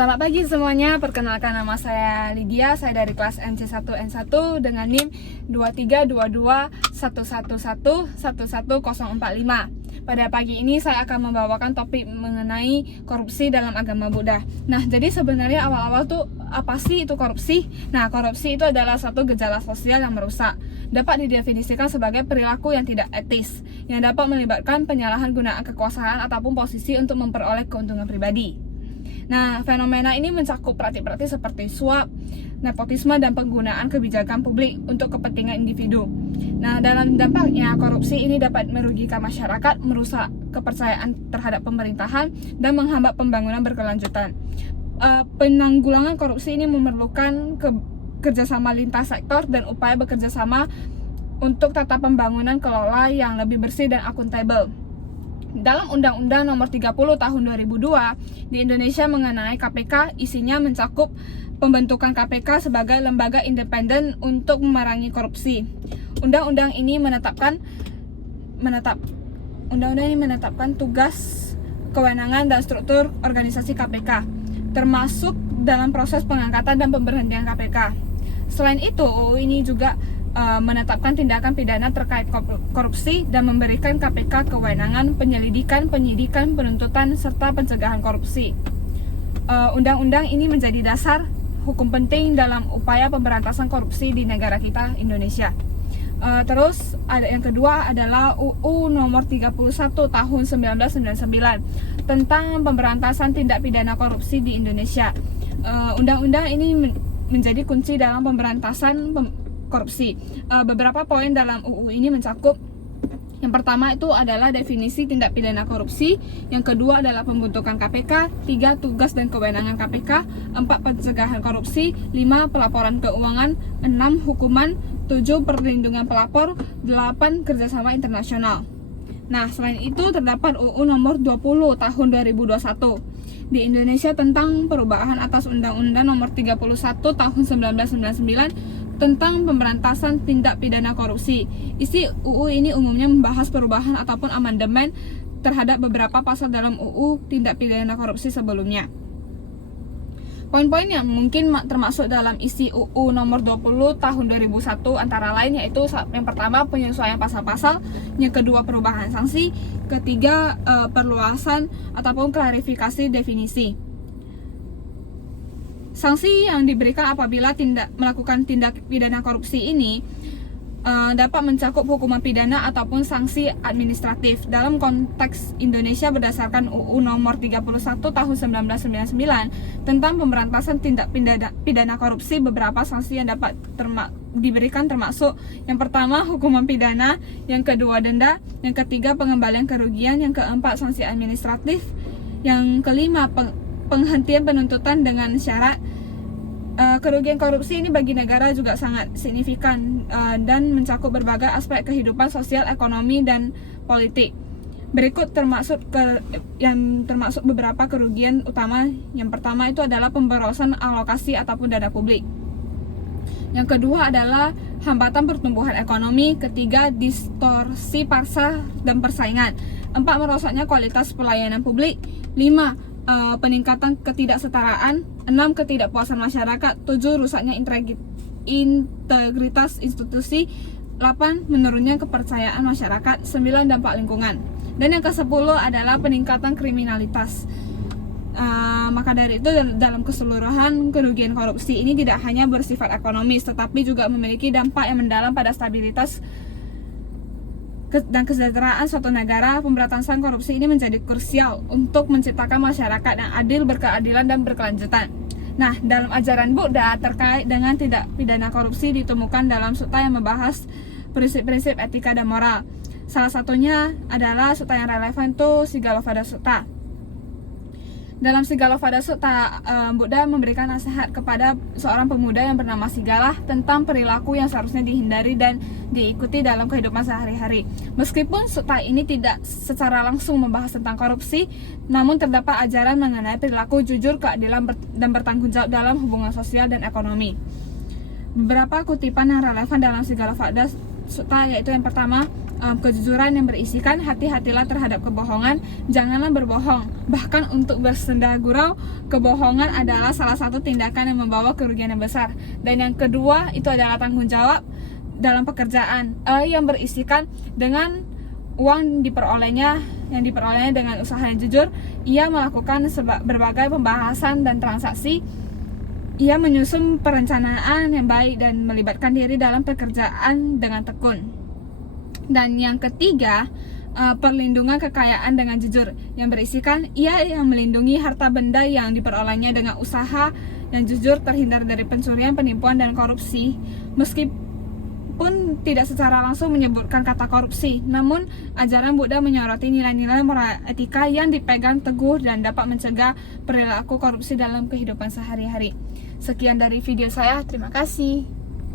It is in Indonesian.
Selamat pagi semuanya, perkenalkan nama saya Lydia, saya dari kelas MC1N1 dengan NIM 232211111045. Pada pagi ini saya akan membawakan topik mengenai korupsi dalam agama Buddha. Nah, jadi sebenarnya awal-awal tuh apa sih itu korupsi? Nah, korupsi itu adalah satu gejala sosial yang merusak. Dapat didefinisikan sebagai perilaku yang tidak etis, yang dapat melibatkan penyalahgunaan kekuasaan ataupun posisi untuk memperoleh keuntungan pribadi. Nah, fenomena ini mencakup praktik-praktik seperti suap, nepotisme, dan penggunaan kebijakan publik untuk kepentingan individu. Nah, dalam dampaknya, korupsi ini dapat merugikan masyarakat, merusak kepercayaan terhadap pemerintahan, dan menghambat pembangunan berkelanjutan. Penanggulangan korupsi ini memerlukan kerjasama lintas sektor dan upaya bekerjasama untuk tata pembangunan kelola yang lebih bersih dan akuntabel. Dalam Undang-Undang Nomor 30 Tahun 2002 di Indonesia mengenai KPK, isinya mencakup pembentukan KPK sebagai lembaga independen untuk memerangi korupsi. Undang-undang ini menetapkan tugas, kewenangan, dan struktur organisasi KPK, termasuk dalam proses pengangkatan dan pemberhentian KPK. Selain itu, UU ini juga menetapkan tindakan pidana terkait korupsi dan memberikan KPK kewenangan penyelidikan, penyidikan, penuntutan, serta pencegahan korupsi. Undang-undang ini menjadi dasar hukum penting dalam upaya pemberantasan korupsi di negara kita, Indonesia. Terus ada yang kedua adalah UU Nomor 31 Tahun 1999 tentang pemberantasan tindak pidana korupsi di Indonesia. Undang-undang ini menjadi kunci dalam pemberantasan korupsi. Beberapa poin dalam UU ini mencakup: yang pertama itu adalah definisi tindak pidana korupsi, yang kedua adalah pembentukan KPK, 3 tugas dan kewenangan KPK, 4 pencegahan korupsi, 5 pelaporan keuangan, 6 hukuman, 7 perlindungan pelapor, 8 kerjasama internasional. Nah, selain itu terdapat UU Nomor 20 Tahun 2021 di Indonesia tentang perubahan atas Undang-Undang Nomor 31 Tahun 1999 tentang pemberantasan tindak pidana korupsi. Isi UU ini umumnya membahas perubahan ataupun amandemen terhadap beberapa pasal dalam UU tindak pidana korupsi sebelumnya. Poin-poin yang mungkin termasuk dalam isi UU Nomor 20 Tahun 2001 antara lain yaitu yang pertama penyesuaian pasal-pasal, yang kedua perubahan sanksi, ketiga perluasan ataupun klarifikasi definisi. Sanksi yang diberikan apabila melakukan tindak pidana korupsi ini dapat mencakup hukuman pidana ataupun sanksi administratif. Dalam konteks Indonesia berdasarkan UU Nomor 31 Tahun 1999 tentang pemberantasan tindak pidana korupsi, beberapa sanksi yang dapat diberikan termasuk: yang pertama hukuman pidana, yang kedua denda, yang ketiga pengembalian kerugian, yang keempat sanksi administratif, yang kelima penghentian penuntutan dengan syarat. Kerugian korupsi ini bagi negara juga sangat signifikan dan mencakup berbagai aspek kehidupan sosial, ekonomi, dan politik. Berikut termasuk beberapa kerugian utama. Yang pertama itu adalah pemborosan alokasi ataupun dana publik. Yang kedua adalah hambatan pertumbuhan ekonomi. Ketiga, distorsi pasar dan persaingan. 4, merosotnya kualitas pelayanan publik. 5, peningkatan ketidaksetaraan. 6, ketidakpuasan masyarakat. 7, rusaknya integritas institusi. 8, menurunnya kepercayaan masyarakat. 9, dampak lingkungan. Dan yang ke-10 adalah peningkatan kriminalitas. Maka dari itu, dalam keseluruhan, kerugian korupsi ini tidak hanya bersifat ekonomis, tetapi juga memiliki dampak yang mendalam pada stabilitas dan kesejahteraan suatu negara. Pemberantasan korupsi ini menjadi krusial untuk menciptakan masyarakat yang adil, berkeadilan, dan berkelanjutan. Nah, dalam ajaran Buddha terkait dengan tindak pidana korupsi ditemukan dalam sutta yang membahas prinsip-prinsip etika dan moral. Salah satunya adalah sutta yang relevan itu Sigalapada Sutta. Dalam Sigalapada Sutta, Buddha memberikan nasihat kepada seorang pemuda yang bernama Sigala tentang perilaku yang seharusnya dihindari dan diikuti dalam kehidupan sehari-hari. Meskipun sutta ini tidak secara langsung membahas tentang korupsi, namun terdapat ajaran mengenai perilaku jujur, keadilan, dan bertanggung jawab dalam hubungan sosial dan ekonomi. Beberapa kutipan yang relevan dalam Sigalapada Sutta yaitu yang pertama, kejujuran yang berisikan hati-hatilah terhadap kebohongan, janganlah berbohong. Bahkan untuk bersenda gurau, kebohongan adalah salah satu tindakan yang membawa kerugian yang besar. Dan yang kedua itu adalah tanggung jawab dalam pekerjaan, yang berisikan dengan uang yang diperolehnya dengan usaha yang jujur. Ia melakukan berbagai pembahasan dan transaksi. Ia menyusun perencanaan yang baik dan melibatkan diri dalam pekerjaan dengan tekun. Dan yang ketiga, perlindungan kekayaan dengan jujur, yang berisikan ia yang melindungi harta benda yang diperolehnya dengan usaha yang jujur, terhindar dari pencurian, penipuan, dan korupsi. Meskipun tidak secara langsung menyebutkan kata korupsi, namun ajaran Buddha menyoroti nilai-nilai moral etika yang dipegang teguh dan dapat mencegah perilaku korupsi dalam kehidupan sehari-hari. Sekian dari video saya, terima kasih.